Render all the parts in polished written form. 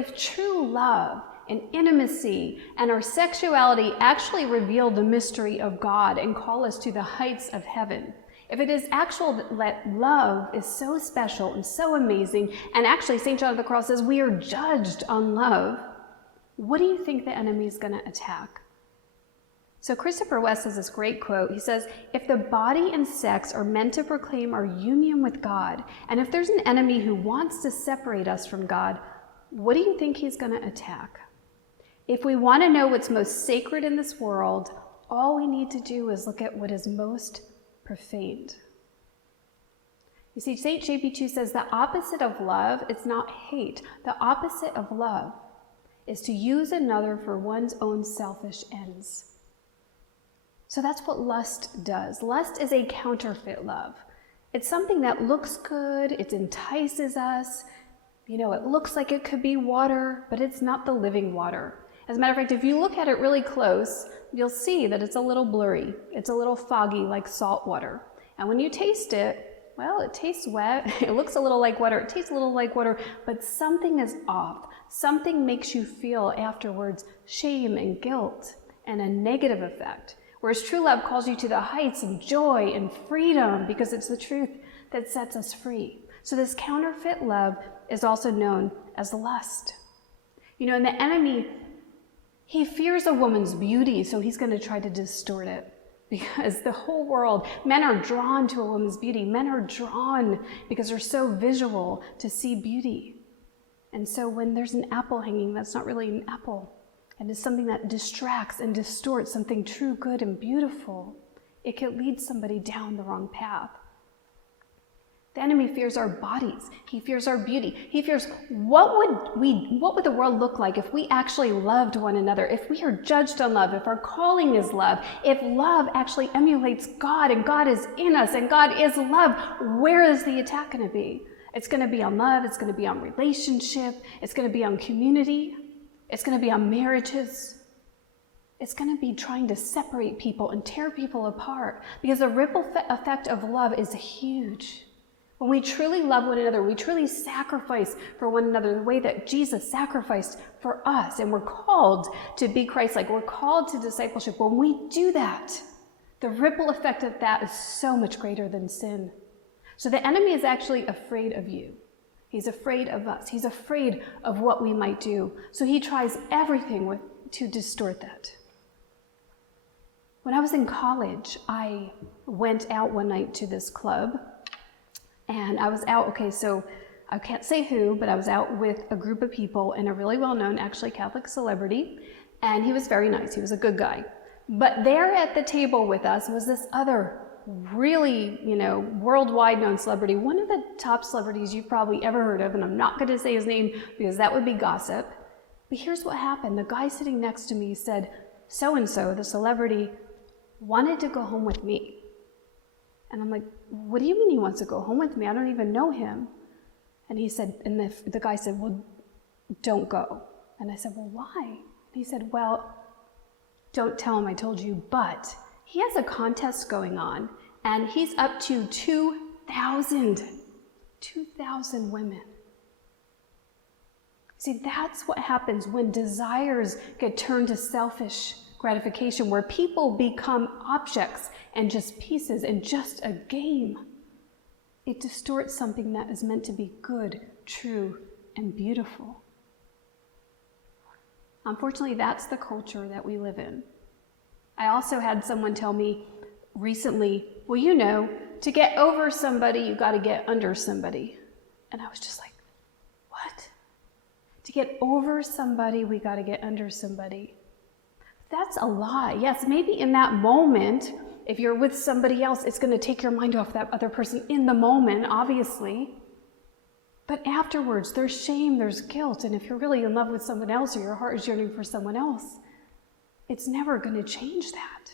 if true love and intimacy and our sexuality actually reveal the mystery of God and call us to the heights of heaven, if it is actual that love is so special and so amazing, and actually St. John of the Cross says we are judged on love, what do you think the enemy is going to attack? So Christopher West has this great quote. He says, if the body and sex are meant to proclaim our union with God, and if there's an enemy who wants to separate us from God, what do you think he's going to attack? If we want to know what's most sacred in this world, all we need to do is look at what is most profaned. You see, St. JP2 says the opposite of love is not hate. The opposite of love is to use another for one's own selfish ends. So that's what lust does. Lust is a counterfeit love. It's something that looks good, it entices us. You know, it looks like it could be water, but it's not the living water. As a matter of fact, if you look at it really close, you'll see that it's a little blurry. It's a little foggy, like salt water. And when you taste it, well, it tastes wet. It looks a little like water. It tastes a little like water, but something is off. Something makes you feel afterwards shame and guilt and a negative effect. Whereas true love calls you to the heights of joy and freedom because it's the truth that sets us free. So this counterfeit love is also known as lust. You know, and the enemy, he fears a woman's beauty, so he's going to try to distort it. Because the whole world, men are drawn to a woman's beauty. Men are drawn because they're so visual to see beauty. And so when there's an apple hanging, that's not really an apple. And it's something that distracts and distorts something true, good, and beautiful. It could lead somebody down the wrong path. The enemy fears our bodies. He fears our beauty. He fears what would the world look like if we actually loved one another, if we are judged on love, if our calling is love, if love actually emulates God and God is in us and God is love. Where is the attack going to be? It's going to be on love. It's going to be on relationship. It's going to be on community. It's going to be on marriages. It's going to be trying to separate people and tear people apart because the ripple effect of love is huge. When we truly love one another, we truly sacrifice for one another the way that Jesus sacrificed for us, and we're called to be Christ-like. We're called to discipleship. When we do that, the ripple effect of that is so much greater than sin. So the enemy is actually afraid of you. He's afraid of us. He's afraid of what we might do. So he tries everything to distort that. When I was in college, I went out one night to this club. And I was out, so I can't say who, but I was out with a group of people and a really well-known, actually Catholic celebrity. And he was very nice. He was a good guy. But there at the table with us was this other really, worldwide known celebrity, one of the top celebrities you've probably ever heard of, and I'm not going to say his name because that would be gossip. But here's what happened. The guy sitting next to me said, so-and-so, the celebrity, wanted to go home with me. And I'm like, what do you mean he wants to go home with me? I don't even know him. And he said, and the guy said, well, don't go. And I said, well, why? And he said, well, don't tell him I told you, but he has a contest going on, and he's up to 2,000 women. See, that's what happens when desires get turned to selfish gratification, where people become objects and just pieces and just a game. It distorts something that is meant to be good, true, and beautiful. Unfortunately, that's the culture that we live in. I also had someone tell me recently, well, to get over somebody, you got to get under somebody. And I was just like, what? To get over somebody, we got to get under somebody. That's a lie. Yes, maybe in that moment, if you're with somebody else, it's going to take your mind off that other person in the moment, obviously. But afterwards, there's shame, there's guilt. And if you're really in love with someone else or your heart is yearning for someone else, it's never going to change that.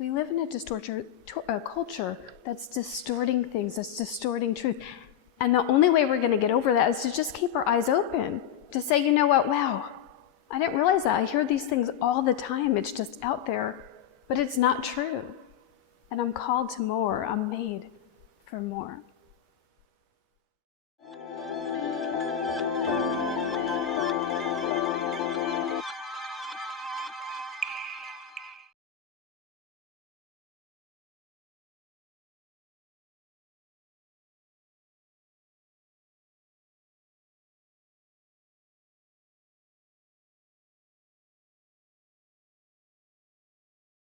We live in a culture that's distorting things, that's distorting truth. And the only way we're going to get over that is to just keep our eyes open, to say, you know what, wow, I didn't realize that. I hear these things all the time. It's just out there, but it's not true. And I'm called to more. I'm made for more.